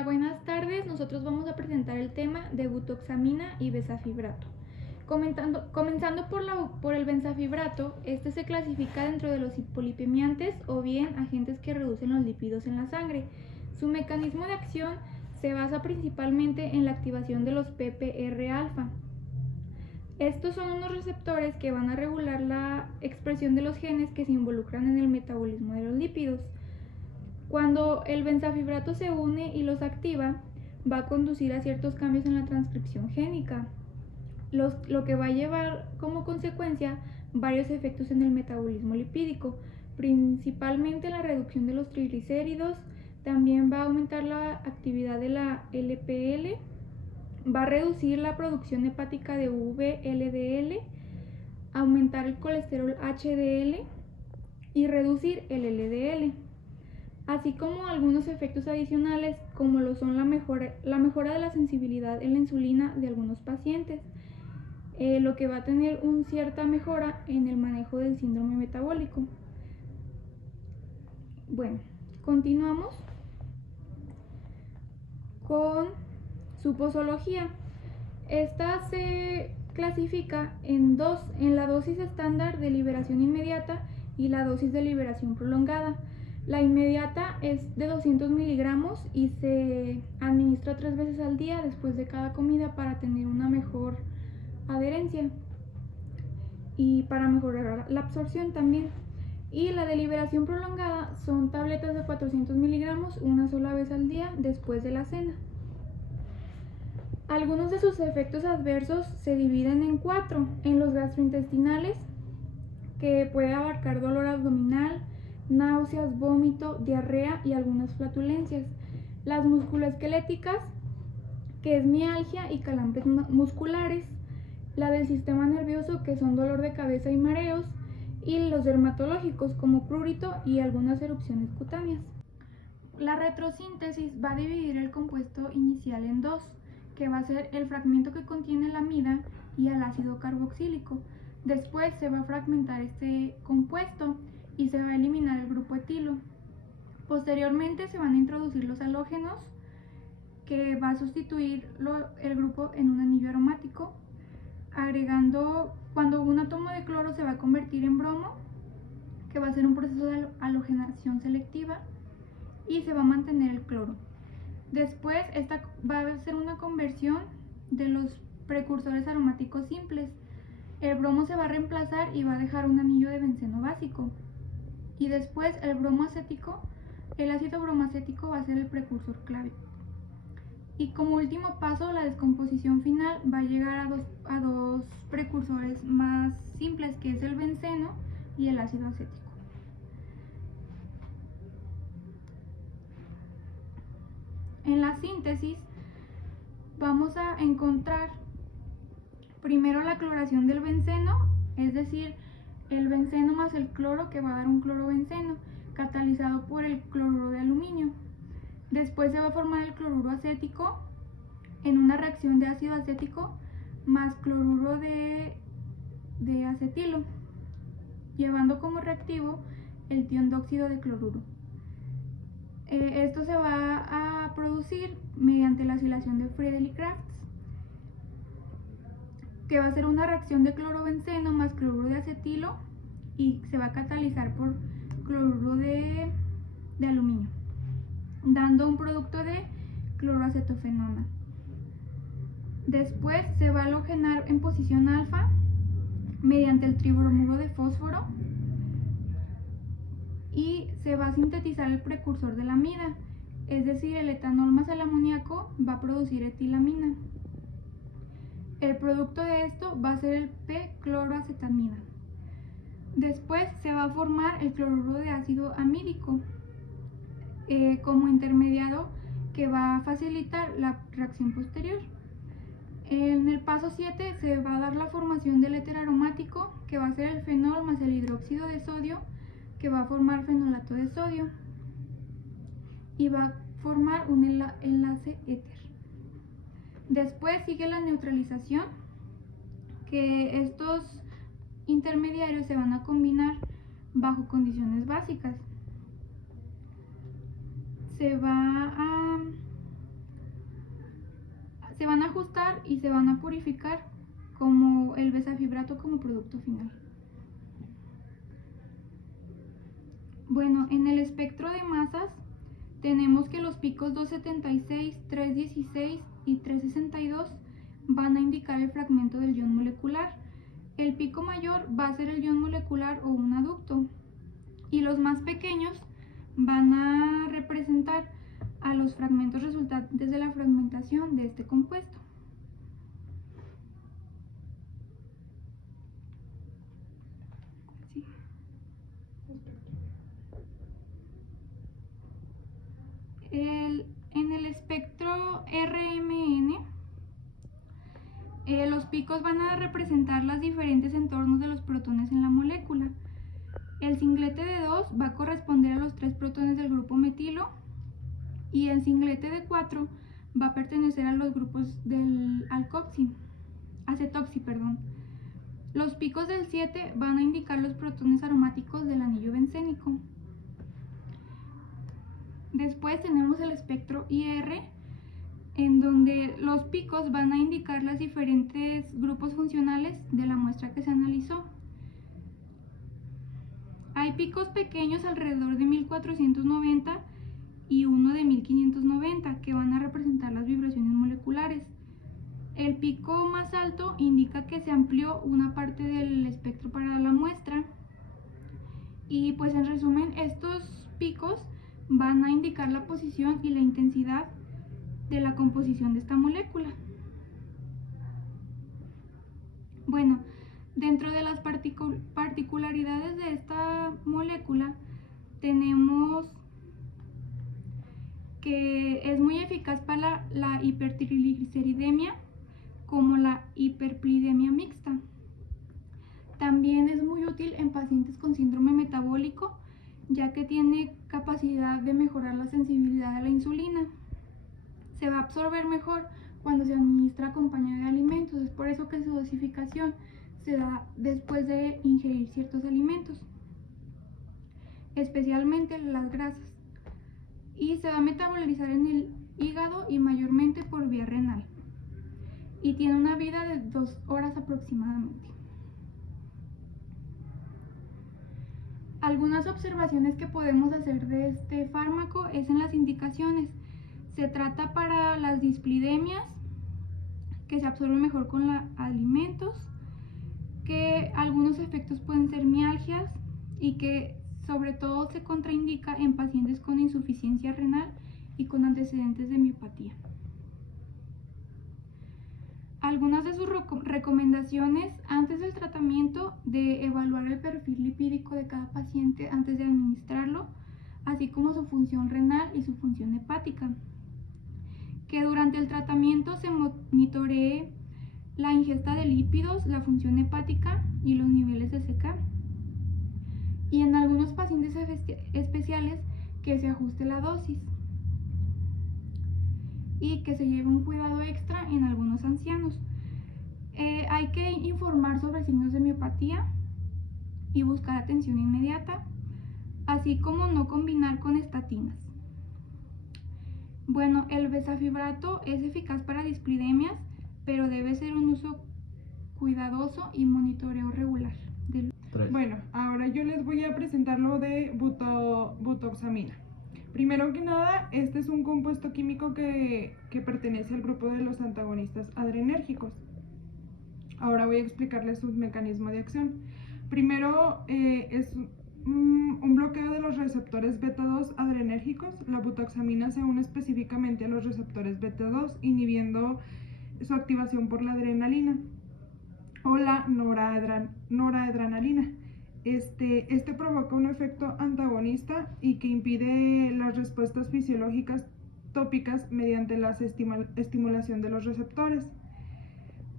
Hola, buenas tardes. Nosotros vamos a presentar el tema de butoxamina y bezafibrato. Comenzando por el benzafibrato, este se clasifica dentro de los hipolipemiantes o bien agentes que reducen los lípidos en la sangre. Su mecanismo de acción se basa principalmente en la activación de los PPR-alfa. Estos son unos receptores que van a regular la expresión de los genes que se involucran en el metabolismo de los lípidos. Cuando el benzafibrato se une y los activa, va a conducir a ciertos cambios en la transcripción génica, lo que va a llevar como consecuencia varios efectos en el metabolismo lipídico, principalmente la reducción de los triglicéridos. También va a aumentar la actividad de la LPL, va a reducir la producción hepática de VLDL, aumentar el colesterol HDL y reducir el LDL, así como algunos efectos adicionales como lo son la mejora de la sensibilidad en la insulina de algunos pacientes, lo que va a tener una cierta mejora en el manejo del síndrome metabólico. Bueno, continuamos con su posología. Esta se clasifica en la dosis estándar de liberación inmediata y la dosis de liberación prolongada. La inmediata es de 200 miligramos y se administra 3 veces al día después de cada comida para tener una mejor adherencia y para mejorar la absorción también. Y la de liberación prolongada son tabletas de 400 miligramos una sola vez al día después de la cena. Algunos de sus efectos adversos se dividen en 4. En los gastrointestinales, que puede abarcar dolor abdominal, náuseas, vómito, diarrea y algunas flatulencias. Las musculoesqueléticas, que es mialgia y calambres musculares. La del sistema nervioso, que son dolor de cabeza y mareos. Y los dermatológicos, como prurito y algunas erupciones cutáneas. La retrosíntesis va a dividir el compuesto inicial en 2, que va a ser el fragmento que contiene la amida y el ácido carboxílico. Después se va a fragmentar este compuesto y se va a eliminar el grupo etilo. Posteriormente se van a introducir los halógenos, que va a sustituir el grupo en un anillo aromático, agregando, cuando un átomo de cloro se va a convertir en bromo, que va a ser un proceso de halogenación selectiva, y se va a mantener el cloro. Después esta va a ser una conversión de los precursores aromáticos simples. El bromo se va a reemplazar y va a dejar un anillo de benceno básico. Y después el ácido bromacético va a ser el precursor clave. Y como último paso, la descomposición final va a llegar a dos precursores más simples, que es el benceno y el ácido acético. En la síntesis vamos a encontrar primero la cloración del benceno, es decir, el benceno más el cloro, que va a dar un clorobenceno, catalizado por el cloruro de aluminio. Después se va a formar el cloruro acético en una reacción de ácido acético más cloruro de acetilo, llevando como reactivo el tiondóxido de cloruro. Esto se va a producir mediante la acilación de Friedel-Crafts, que va a ser una reacción de clorobenceno más cloruro de acetilo y se va a catalizar por cloruro de aluminio, dando un producto de cloroacetofenona. Después se va a halogenar en posición alfa mediante el tribromuro de fósforo y se va a sintetizar el precursor de la amida, es decir, el etanol más el amoníaco va a producir etilamina. El producto de esto va a ser el p-cloroacetamida. Después se va a formar el cloruro de ácido amídico como intermediado, que va a facilitar la reacción posterior. En el paso 7 se va a dar la formación del éter aromático, que va a ser el fenol más el hidróxido de sodio, que va a formar fenolato de sodio y va a formar un enlace éter. Después sigue la neutralización, que estos intermediarios se van a combinar bajo condiciones básicas. Se va a van a ajustar y se van a purificar como el besafibrato como producto final. Bueno, en el espectro de masas tenemos que los picos 276, 316 y 362 van a indicar el fragmento del ion molecular. El pico mayor va a ser el ion molecular o un aducto, y los más pequeños van a representar a los fragmentos resultantes de la fragmentación de este compuesto. Sí. En el espectro RMN, los picos van a representar los diferentes entornos de los protones en la molécula. El singlete de 2 va a corresponder a los 3 protones del grupo metilo, y el singlete de 4 va a pertenecer a los grupos del acetoxi. Los picos del 7 van a indicar los protones aromáticos del anillo bencénico. Después tenemos el espectro IR, en donde los picos van a indicar los diferentes grupos funcionales de la muestra que se analizó. Hay picos pequeños alrededor de 1490 y uno de 1590 que van a representar las vibraciones moleculares. El pico más alto indica que se amplió una parte del espectro para la muestra. Y pues en resumen, estos picos van a indicar la posición y la intensidad de la composición de esta molécula. Bueno, dentro de las particularidades de esta molécula tenemos que es muy eficaz para la hipertrigliceridemia como la hiperplidemia mixta. También es muy útil en pacientes con síndrome metabólico, ya que tiene capacidad de mejorar la sensibilidad a la insulina. Se va a absorber mejor cuando se administra acompañada de alimentos, es por eso que su dosificación se da después de ingerir ciertos alimentos, especialmente las grasas, y se va a metabolizar en el hígado y mayormente por vía renal, y tiene una vida de 2 horas aproximadamente. Algunas observaciones que podemos hacer de este fármaco es en las indicaciones. Se trata para las displidemias, que se absorbe mejor con los alimentos, que algunos efectos pueden ser mialgias y que sobre todo se contraindica en pacientes con insuficiencia renal y con antecedentes de miopatía. Algunas de sus recomendaciones antes del tratamiento: de evaluar el perfil lipídico de cada paciente antes de administrarlo, así como su función renal y su función hepática. Que durante el tratamiento se monitoree la ingesta de lípidos, la función hepática y los niveles de CK. Y en algunos pacientes especiales que se ajuste la dosis. Y que se lleve un cuidado extra en algunos ancianos. Hay que informar sobre signos de miopatía y buscar atención inmediata, así como no combinar con estatinas. Bueno, el besafibrato es eficaz para displidemias, pero debe ser un uso cuidadoso y monitoreo regular. Bueno, ahora yo les voy a presentar lo de butoxamina. Primero que nada, este es un compuesto químico que pertenece al grupo de los antagonistas adrenérgicos. Ahora voy a explicarles su mecanismo de acción. Primero, es un bloqueo de los receptores beta 2 adrenérgicos. La butoxamina se une específicamente a los receptores beta 2, inhibiendo su activación por la adrenalina o la noradrenalina. Este provoca un efecto antagonista y que impide las respuestas fisiológicas tópicas mediante la estimulación de los receptores.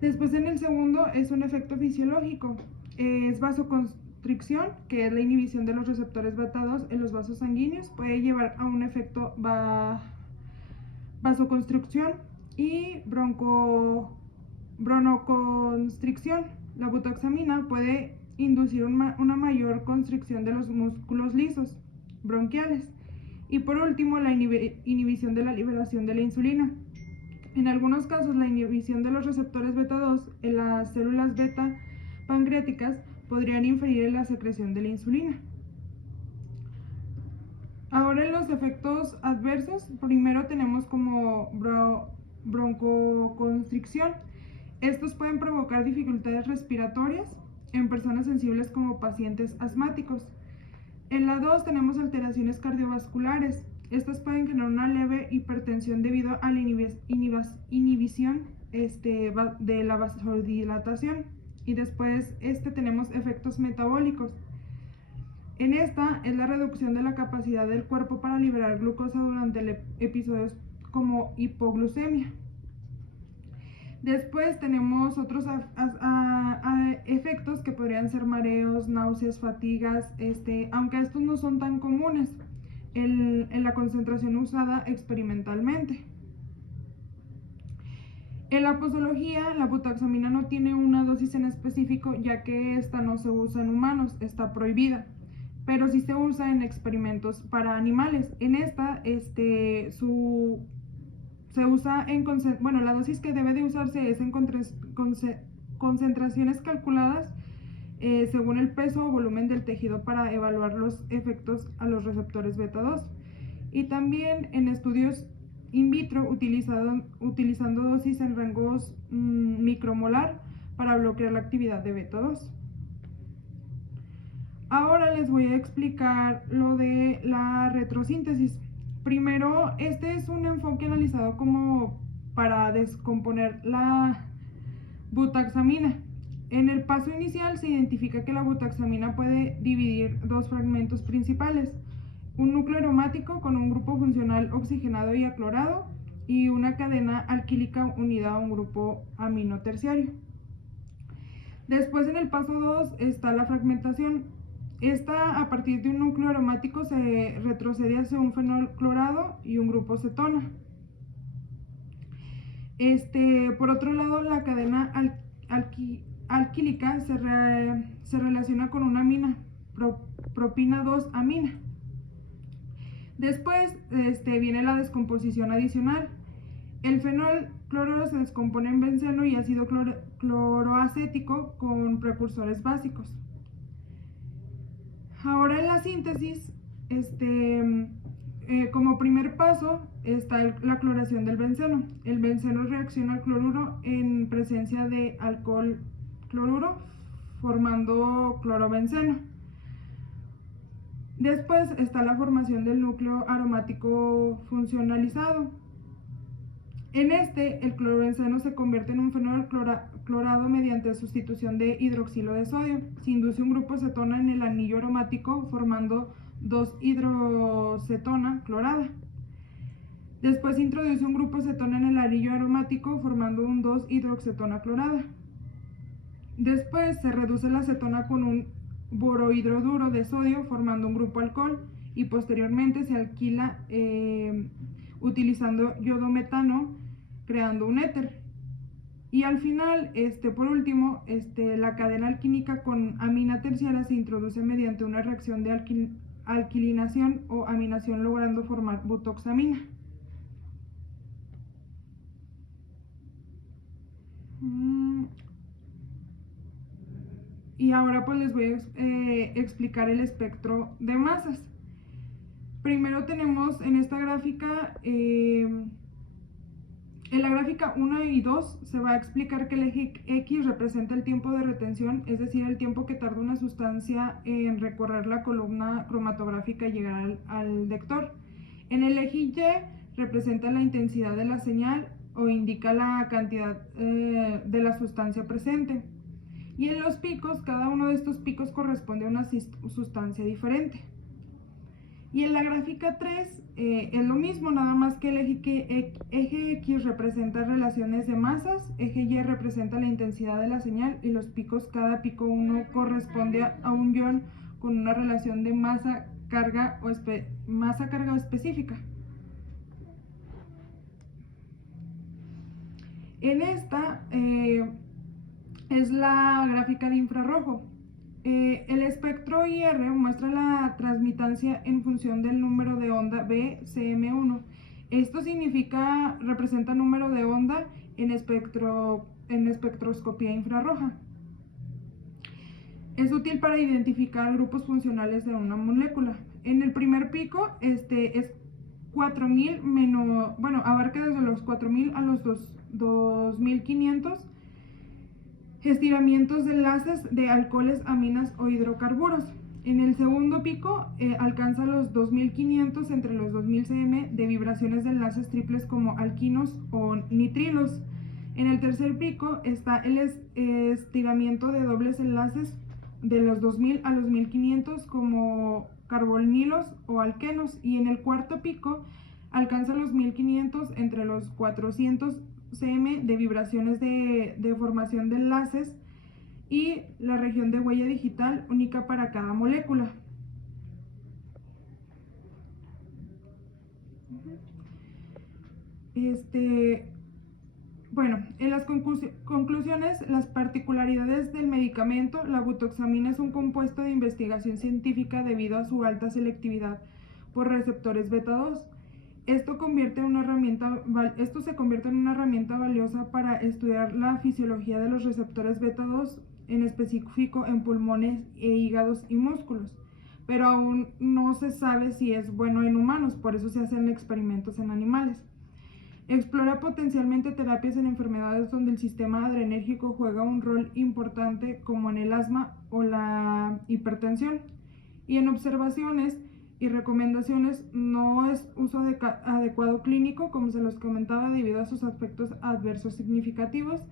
Después, en el segundo, es un efecto fisiológico, es vasoconstricción, que es la inhibición de los receptores beta 2 en los vasos sanguíneos, puede llevar a un efecto vasoconstricción y broncoconstricción. La butoxamina puede inducir una mayor constricción de los músculos lisos bronquiales. Y por último, la inhibición de la liberación de la insulina. En algunos casos, la inhibición de los receptores beta 2 en las células beta pancreáticas podrían inferir en la secreción de la insulina. Ahora en los efectos adversos, primero tenemos como broncoconstricción. Estos pueden provocar dificultades respiratorias en personas sensibles como pacientes asmáticos. En la 2 tenemos alteraciones cardiovasculares. Estas pueden generar una leve hipertensión debido a la inhibición de la vasodilatación. Y después tenemos efectos metabólicos. En esta es la reducción de la capacidad del cuerpo para liberar glucosa durante episodios como hipoglucemia. Después tenemos otros efectos que podrían ser mareos, náuseas, fatigas, aunque estos no son tan comunes en la concentración usada experimentalmente. En la posología, la butoxamina no tiene una dosis en específico, ya que esta no se usa en humanos, está prohibida, pero sí se usa en experimentos para animales. En esta, se usa la dosis que debe de usarse es en concentraciones calculadas según el peso o volumen del tejido para evaluar los efectos a los receptores beta 2. Y también en estudios in vitro utilizando dosis en rangos micromolar para bloquear la actividad de beta 2. Ahora les voy a explicar lo de la retrosíntesis. Primero, este es un enfoque analizado como para descomponer la butoxamina. En el paso inicial se identifica que la butoxamina puede dividir dos fragmentos principales: un núcleo aromático con un grupo funcional oxigenado y aclorado y una cadena alquílica unida a un grupo amino terciario. Después, en el paso 2 está la fragmentación. Esta, a partir de un núcleo aromático, se retrocede hacia un fenol clorado y un grupo cetona. Por otro lado, la cadena alquílica se relaciona con una amina, propina 2 amina. Después viene la descomposición adicional. El fenol cloruro se descompone en benceno y ácido cloroacético con precursores básicos. Ahora en la síntesis, como primer paso está la cloración del benceno. El benceno reacciona al cloruro en presencia de alcohol cloruro, formando clorobenceno. Después está la formación del núcleo aromático funcionalizado. En el clorobenceno se convierte en un fenol clorado mediante sustitución de hidroxilo de sodio. Se induce un grupo cetona en el anillo aromático, formando 2-hidrocetona clorada. Después se introduce un grupo cetona en el anillo aromático, formando un 2-hidroxetona clorada. Después se reduce la cetona con un borohidroduro de sodio, formando un grupo alcohol, y posteriormente se alquila utilizando iodometano, creando un éter. Y al final, por último, la cadena alquínica con amina terciaria se introduce mediante una reacción de alquilinación o aminación, logrando formar butoxamina. Y ahora pues les voy a explicar el espectro de masas. Primero tenemos en esta gráfica, en la gráfica 1 y 2 se va a explicar que el eje X representa el tiempo de retención, es decir, el tiempo que tarda una sustancia en recorrer la columna cromatográfica y llegar al lector. En el eje Y representa la intensidad de la señal o indica la cantidad de la sustancia presente. Y en los picos, cada uno de estos picos corresponde a una sustancia diferente. Y en la gráfica 3 es lo mismo, nada más que el eje X representa relaciones de masas, eje Y representa la intensidad de la señal, y los picos, cada pico uno corresponde a un ion con una relación de masa-carga o específica. En esta es la gráfica de infrarrojo. El espectro IR muestra la transmitancia en función del número de onda BCM1. Esto representa número de onda en espectroscopía infrarroja. Es útil para identificar grupos funcionales de una molécula. En el primer pico, es 4000 abarca desde los 4000 a los 2500 estiramientos de enlaces de alcoholes, aminas o hidrocarburos. En el segundo pico alcanza los 2500 entre los 2000 cm de vibraciones de enlaces triples como alquinos o nitrilos. En el tercer pico está el estiramiento de dobles enlaces de los 2000 a los 1500 como carbonilos o alquenos, y en el cuarto pico alcanza los 1500 entre los 400 cm de vibraciones de formación de enlaces y la región de huella digital única para cada molécula. En las conclusiones, las particularidades del medicamento, la butoxamina es un compuesto de investigación científica debido a su alta selectividad por receptores beta 2. Esto se convierte en una herramienta valiosa para estudiar la fisiología de los receptores beta 2, en específico en pulmones e hígados y músculos, pero aún no se sabe si es bueno en humanos, por eso se hacen experimentos en animales. Explora potencialmente terapias en enfermedades donde el sistema adrenérgico juega un rol importante, como en el asma o la hipertensión. Y en observaciones y recomendaciones no es uso adecuado clínico, como se los comentaba, debido a sus aspectos adversos significativos.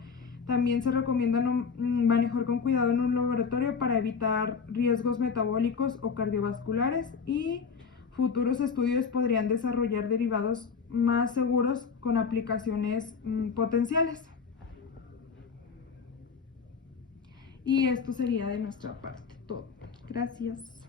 También se recomienda manejar con cuidado en un laboratorio para evitar riesgos metabólicos o cardiovasculares, y futuros estudios podrían desarrollar derivados más seguros con aplicaciones potenciales. Y esto sería de nuestra parte todo. Gracias.